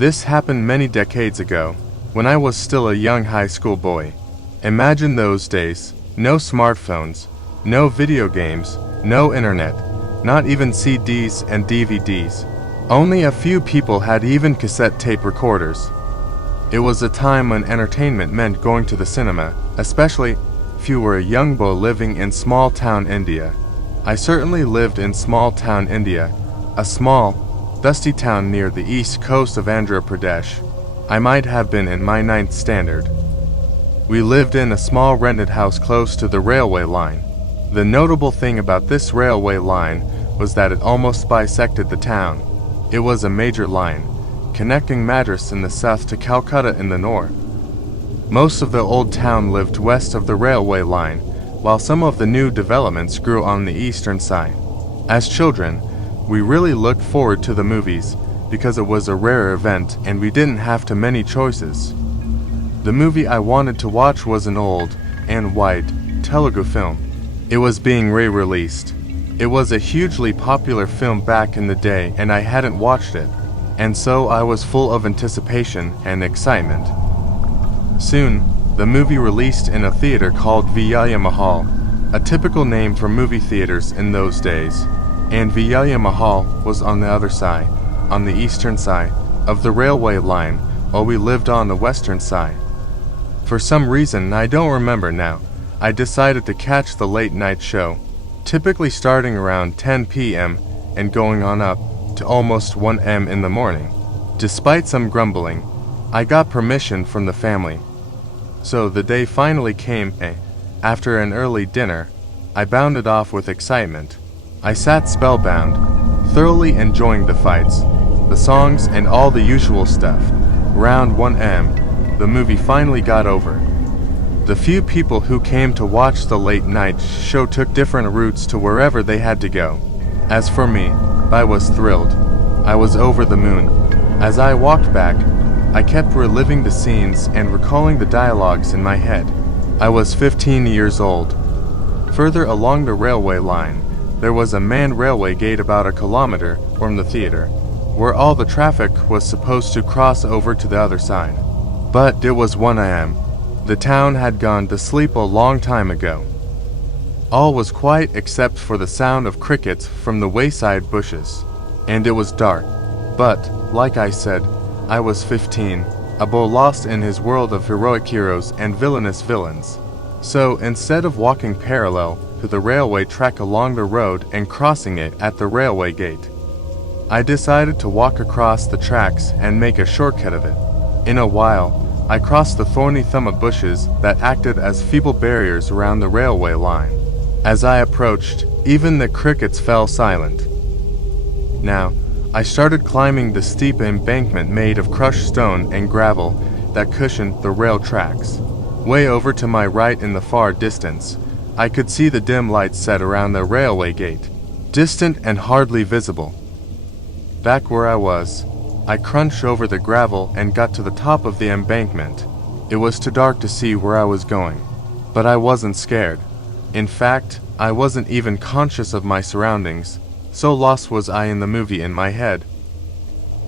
This happened many decades ago, when I was still a young high school boy. Imagine those days, no smartphones, no video games, no internet, not even CDs and DVDs. Only a few people had even cassette tape recorders. It was a time when entertainment meant going to the cinema, especially if you were a young boy living in small-town India. I certainly lived in small-town India, a small, dusty town near the east coast of Andhra Pradesh. I might have been in my 9th standard. We lived in a small rented house close to the railway line. The notable thing about this railway line was that it almost bisected the town. It was a major line, connecting Madras in the south to Calcutta in the north. Most of the old town lived west of the railway line, while some of the new developments grew on the eastern side. As children, we really looked forward to the movies because it was a rare event and we didn't have too many choices. The movie I wanted to watch was an old and white Telugu film. It was being re-released. It was a hugely popular film back in the day and I hadn't watched it, and so I was full of anticipation and excitement. Soon, the movie released in a theater called Vijaya Mahal, a typical name for movie theaters in those days, and Vijaya Mahal was on the other side, on the eastern side, of the railway line, while we lived on the western side. For some reason I don't remember now, I decided to catch the late night show, typically starting around 10 p.m. and going on up to almost 1 a.m. in the morning. Despite some grumbling, I got permission from the family. So the day finally came, and after an early dinner, I bounded off with excitement. I sat spellbound, thoroughly enjoying the fights, the songs, and all the usual stuff. Around 1 a.m., the movie finally got over. The few people who came to watch the late night show took different routes to wherever they had to go. As for me, I was thrilled. I was over the moon. As I walked back, I kept reliving the scenes and recalling the dialogues in my head. I was 15 years old. Further along the railway line, there was a manned railway gate about a kilometer from the theater, where all the traffic was supposed to cross over to the other side. But it was 1 a.m. The town had gone to sleep a long time ago. All was quiet except for the sound of crickets from the wayside bushes, and it was dark. But, like I said, I was 15, a boy lost in his world of heroic heroes and villainous villains. So instead of walking parallel to the railway track along the road and crossing it at the railway gate, I decided to walk across the tracks and make a shortcut of it. In a while, I crossed the thorny thumma bushes that acted as feeble barriers around the railway line. As I approached, even the crickets fell silent. Now, I started climbing the steep embankment made of crushed stone and gravel that cushioned the rail tracks. Way over to my right in the far distance, I could see the dim lights set around the railway gate, distant and hardly visible. Back where I was, I crunched over the gravel and got to the top of the embankment. It was too dark to see where I was going, but I wasn't scared. In fact, I wasn't even conscious of my surroundings, so lost was I in the movie in my head.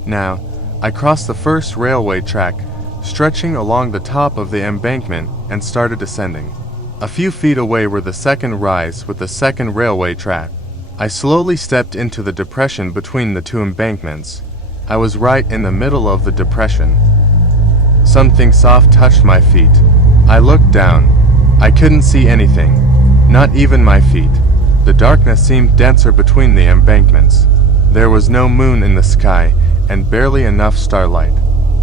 Now, I crossed the first railway track, stretching along the top of the embankment, and started descending. A few feet away were the second rise with the second railway track. I slowly stepped into the depression between the two embankments. I was right in the middle of the depression. Something soft touched my feet. I looked down. I couldn't see anything, not even my feet. The darkness seemed denser between the embankments. There was no moon in the sky, and barely enough starlight.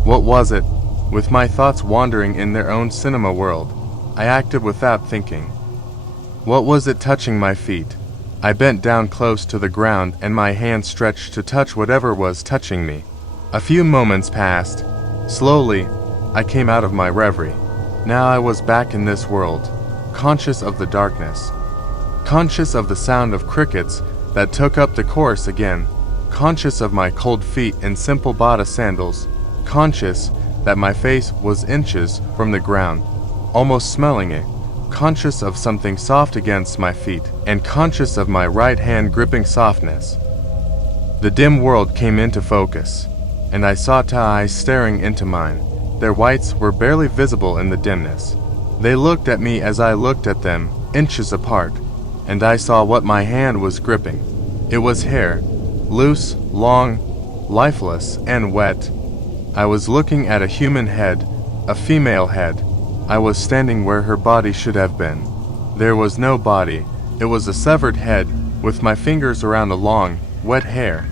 What was it? With my thoughts wandering in their own cinema world, I acted without thinking. What was it touching my feet? I bent down close to the ground and my hand stretched to touch whatever was touching me. A few moments passed. Slowly, I came out of my reverie. Now I was back in this world, conscious of the darkness, conscious of the sound of crickets that took up the chorus again, conscious of my cold feet in simple Bata sandals, conscious that my face was inches from the ground, almost smelling it, conscious of something soft against my feet, and conscious of my right hand gripping softness. The dim world came into focus. and I saw two eyes staring into mine. Their whites were barely visible in the dimness. They looked at me as I looked at them, inches apart, and I saw what my hand was gripping. It was hair, loose, long, lifeless, and wet. I was looking at a human head, a female head. I was standing where her body should have been. There was no body. It was a severed head, with my fingers around the long, wet hair.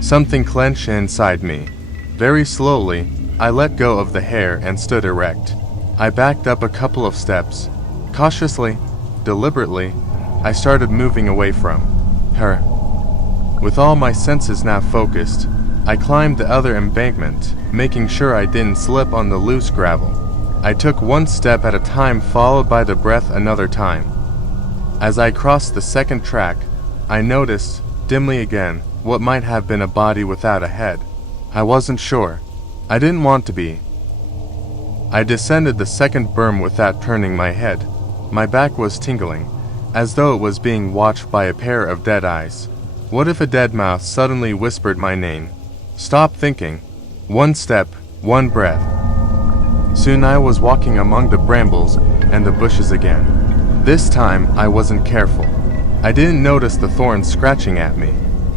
Something clenched inside me. Very slowly, I let go of the hair and stood erect. I backed up a couple of steps. Cautiously, deliberately, I started moving away from her. With all my senses now focused, I climbed the other embankment, making sure I didn't slip on the loose gravel. I took one step at a time, followed by the breath another time. As I crossed the second track, I noticed, dimly again, what might have been a body without a head. I wasn't sure. I didn't want to be. I descended the second berm without turning my head. My back was tingling, as though it was being watched by a pair of dead eyes. What if a dead mouth suddenly whispered my name? Stop thinking. One step, one breath. Soon I was walking among the brambles and the bushes again. This time I wasn't careful. I didn't notice the thorns scratching at me.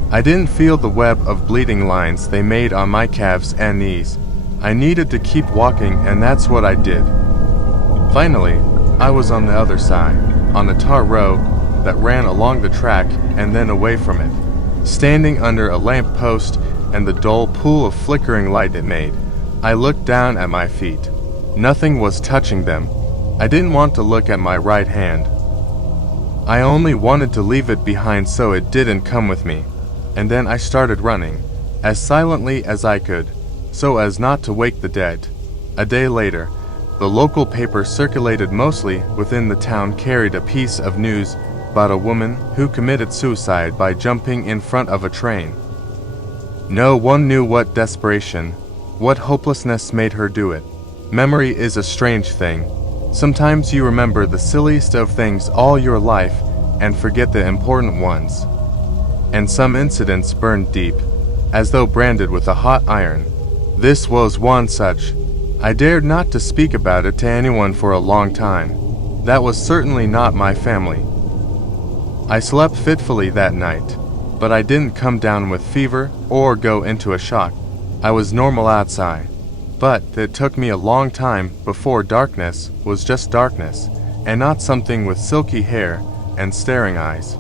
I didn't feel the web of bleeding lines they made on my calves and knees. I needed to keep walking, and that's what I did. Finally, I was on the other side, on the tar road that ran along the track and then away from it. Standing under a lamp post and the dull pool of flickering light it made, I looked down at my feet. Nothing was touching them. I didn't want to look at my right hand. I only wanted to leave it behind so it didn't come with me. And then I started running, as silently as I could, so as not to wake the dead. A day later, the local paper circulated mostly within the town carried a piece of news about a woman who committed suicide by jumping in front of a train. No one knew what desperation, what hopelessness made her do it. Memory is a strange thing. Sometimes you remember the silliest of things all your life and forget the important ones. And some incidents burned deep, as though branded with a hot iron. This was one such. I dared not to speak about it to anyone for a long time. That was certainly not my family. I slept fitfully that night, but I didn't come down with fever or go into a shock. I was normal outside, but it took me a long time before darkness was just darkness, and not something with silky hair and staring eyes.